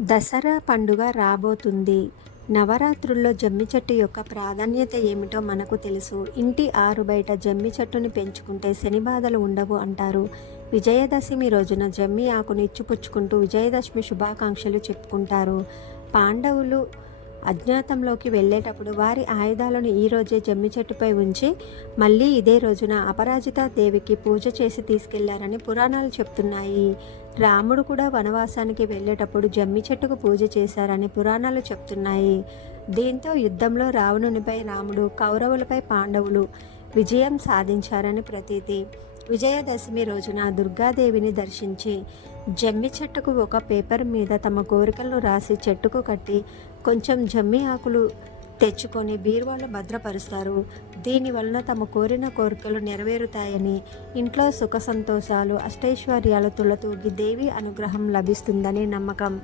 దసరా పండుగ రాబోతుంది. నవరాత్రుల్లో జమ్మి చెట్టు యొక్క ప్రాధాన్యత ఏమిటో మనకు తెలుసు. ఇంటి ఆరు బయట జమ్మి చెట్టుని పెంచుకుంటే శని బాధలు ఉండవు అంటారు. విజయదశమి రోజున జమ్మి ఆకుని ఇచ్చిపుచ్చుకుంటూ విజయదశమి శుభాకాంక్షలు చెప్పుకుంటారు. పాండవులు అజ్ఞాతంలోకి వెళ్ళేటప్పుడు వారి ఆయుధాలను ఈ రోజే జమ్మి చెట్టుపై ఉంచి మళ్ళీ ఇదే రోజున అపరాజిత దేవికి పూజ చేసి తీసుకెళ్ళారని పురాణాలు చెప్తున్నాయి. రాముడు కూడా వనవాసానికి వెళ్ళేటప్పుడు జమ్మి చెట్టుకు పూజ చేశారని పురాణాలు చెప్తున్నాయి. దీంతో యుద్ధంలో రావణునిపై రాముడు కౌరవులపై పాండవులు విజయం సాధించారని ప్రతీతి. విజయదశమి రోజున దుర్గాదేవిని దర్శించి జమ్మి చెట్టుకు ఒక పేపర్ మీద తమ కోరికలను రాసి చెట్టుకు కట్టి కొంచెం జమ్మి ఆకులు తెచ్చుకొని బీరువాలో భద్రపరుస్తారు. దీనివలన తమ కోరిన కోరికలు నెరవేరుతాయని ఇంట్లో సుఖ సంతోషాలు అష్టైశ్వర్యాలు తులతూగి దేవి అనుగ్రహం లభిస్తుందని నమ్మకం.